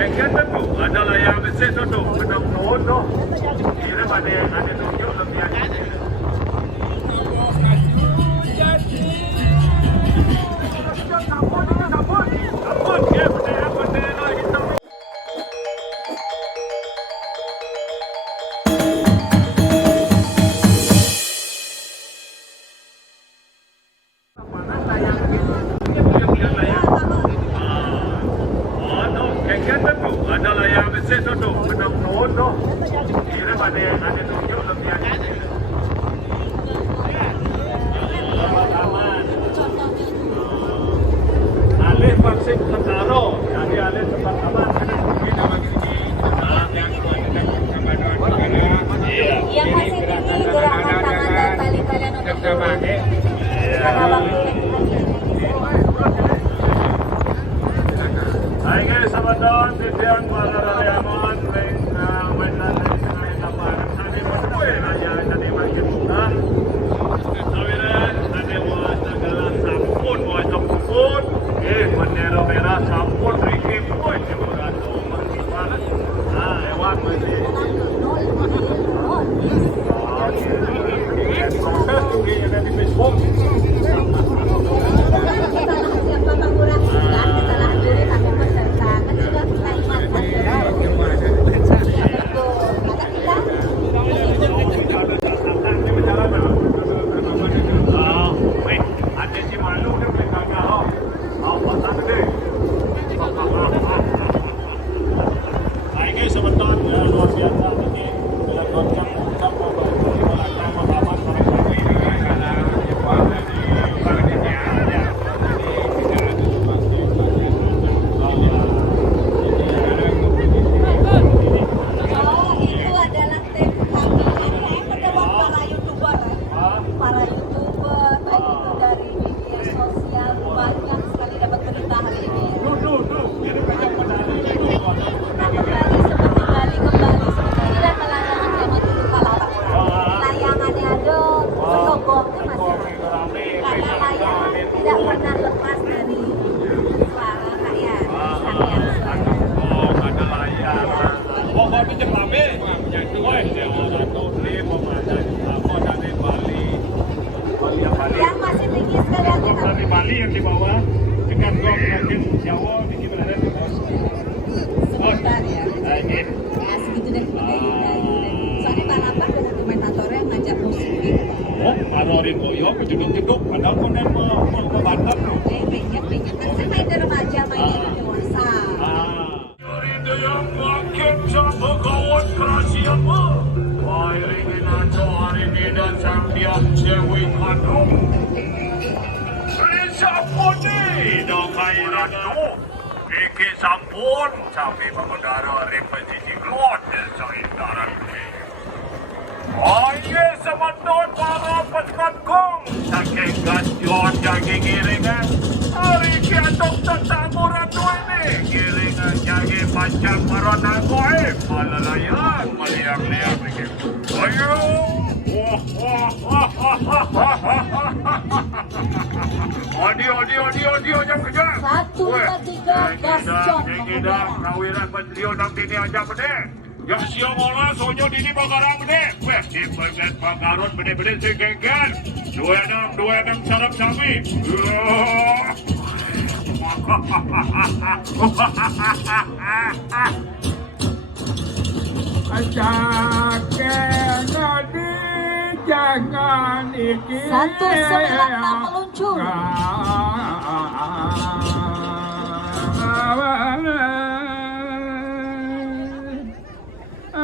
Bagian tentu adalah yang bersih untuk menang. Kira mana yang ada tunjuk lebih ada. Bagian tentu adalah yang bersih untuk menang. Kira mana yang ada tunjuk lebih ada. Alih vaksin sementara, jadi alih tempat aman. Yang masih tinggi gerakan tangan dan tali-talian untuk turun. Karena waktu yang Hai guys, selamat datang di Tiang Pararayaman. Mainan dari tempat tadi berdua aja tadi makin mudah. Sawiran ada buat segala sampun, buat sampun. Bendera merah sampun Ricky boy cemburan tu mana? Lewat masih. Kontes juga ada di Facebook. yang masih tinggi sekali Dari Bali yang di bawah dengan blok mungkin Jawa ini berada di bawah. sebentar ya. Ya segitu deh. Soalnya balapan ada komentatornya yang ngajak musik gitu. Oh, arorin koyo jeduk-jeduk padahal konen membantah. Banyak kan saya main di remaja, mainnya di dewasa. Rindu yang makin sama kawan kerasi apa? Wairingin aja hari ini dan sampian Dewi Kandung. Siapa ni? Dah kairan tu. Fikir sampun sampai pengendara repetisi keluar dari saintaran ini. Aye sebentar para pasukan kong. Saking gasyon jadi giringan. Hari kia dokter tamuran tu ini. Giringan jadi macam marana goib. Malalayan, maliang-liang lagi. Ayo. Audio jam kejar. 153 gasjok. Dah kawiran beliau nak dini aja bende. Ya siapa mola sonyo dini bagaran bende. Weh, di bagian bagaran bende segenggan. 26 sarap sami. Jangan iki 196 meluncur.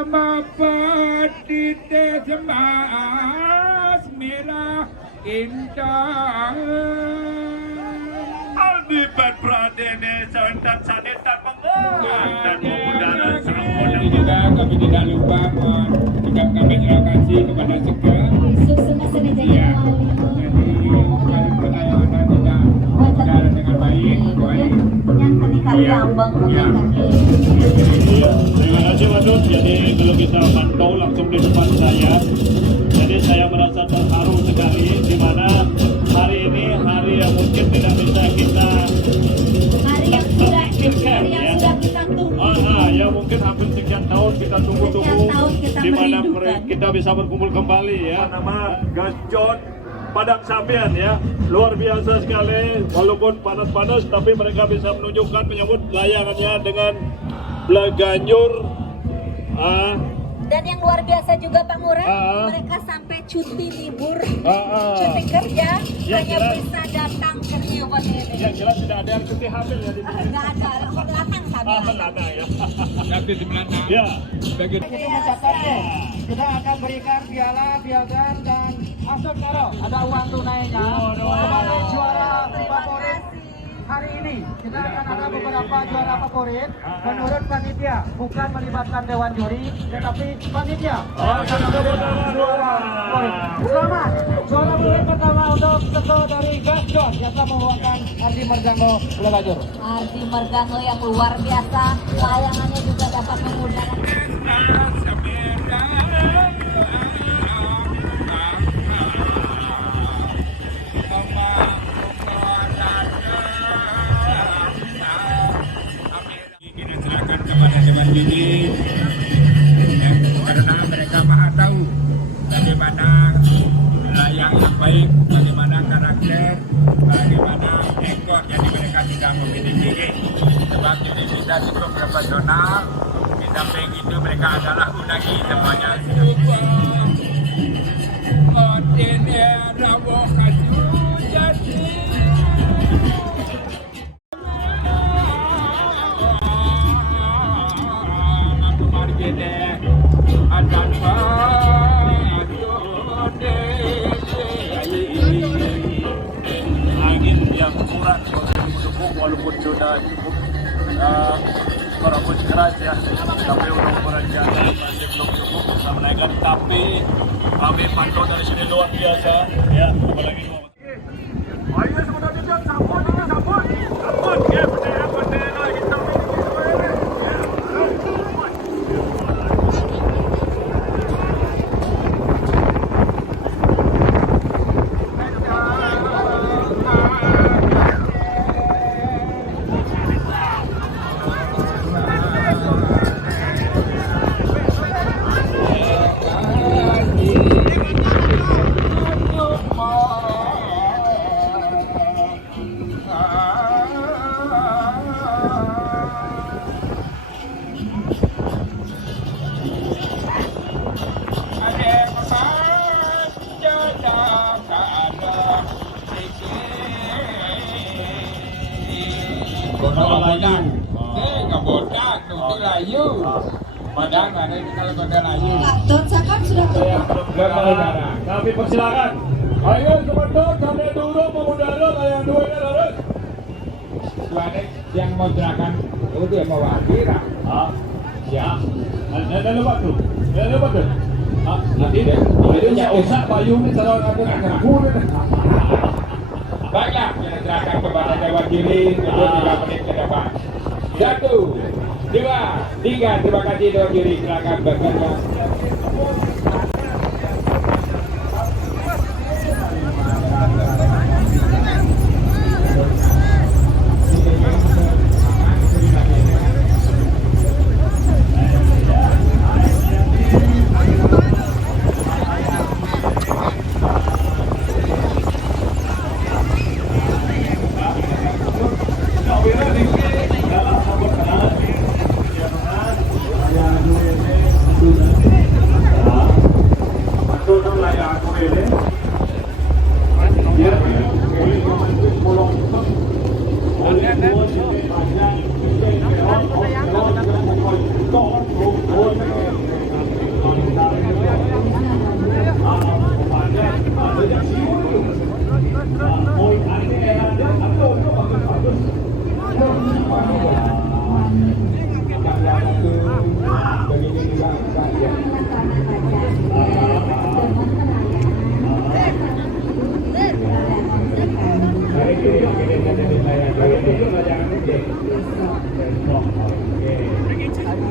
Bapak tidak semas merah indah. Aldi Pradene sentak sanetan menguat dan mengudara sampun. Juga kami tidak lupa mengucapkan terima kasih kepada Seke. Sukses Jaya Wali. Jadi pertanyaan tidak berjalan dengan baik. Yang kali ambang Terima kasih Mas Dut. Jadi kalau kita pantau langsung di depan saya. Jadi saya merasa terharu sekali di mana hari ini hari yang mungkin tidak bisa kita hari yang sudah kita tunggu. kita tunggu-tunggu Setiap tahun kita di mana merindukan. kita bisa berkumpul kembali ya. Nama Gascon Padang Sambian ya, luar biasa sekali. Walaupun panas-panas, tapi mereka bisa menunjukkan menyambut layangannya dengan Blaganyur. Dan yang luar biasa juga Pak Ngurah, mereka sampai cuti libur, cuti kerja, Ya, hanya jelas. bisa datang ke Newport ini. Yang jelas tidak ada yang cuti hamil ya di sini. Enggak ada, latang kami. Latang ya. Nanti di Belanda. Ya. Bagi Kita mencatatnya, kita akan berikan piala, piagam dan aset karo. Ada uang tunainya sebagai juara favorit hari ini. Kita akan ada beberapa juara favorit menurut panitia, bukan melibatkan dewan juri, tetapi panitia. Juara favorit. Selamat. Juara favorit pertama untuk ketua dari Gascon yang telah membawakan Ardi Margango Blaganyur. Ardi Margango yang luar biasa, layangannya juga dapat menggunakan. Kita serahkan kepada dewan juri karena mereka maha tahu bagaimana layang yang baik, bagaimana karakter, bagaimana ekor, jadi mereka tidak memiliki. Sebab juri kita cukup profesional, di samping itu mereka adalah unagi semuanya. Angin yang kuat mendukung walaupun sudah cukup berambut keras ya, tapi untuk perenjana masih belum cukup bisa menaikkan, tapi kami pantau dari sini luar biasa ya, apalagi ayo sebenarnya dia sabun ya, bendera kita Padang ada ini kalau kode layu. Don Sakam sudah Kami persilakan. Ayo teman-teman, kami dulu mengudara layang dua ini harus. Suara yang mau gerakan itu dia mau akhirat. Ya. Ada lupa tuh. Nanti deh. Itu ya usah Bayu ini kalau ada aku. Banyak yang gerakan kepada dewan juri untuk 3 menit ke depan. 1, 2, 3. Terima kasih dewan juri, silakan bekerja.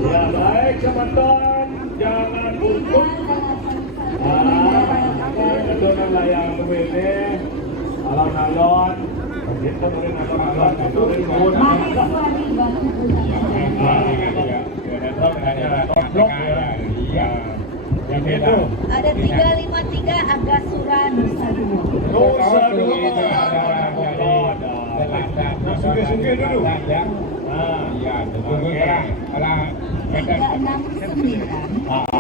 Ya baik teman-teman, jangan untuk kedonan layang ini alon-alon, kita turin alon-alon, turin blok Iya, ya. iya. Yang Itu. Ada 353 Agasura Nusa Dua. Nusa Dua. Itu adalah dari Suge-suge dulu. Ya. Nah, Iya, tunggu Oke. kalau kita 369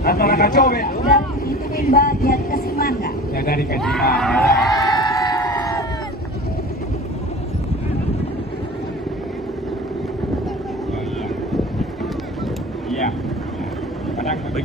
antara kacau be. dan itu bagian Kesimanga. ya dari Kajima. Iya. Kadang beri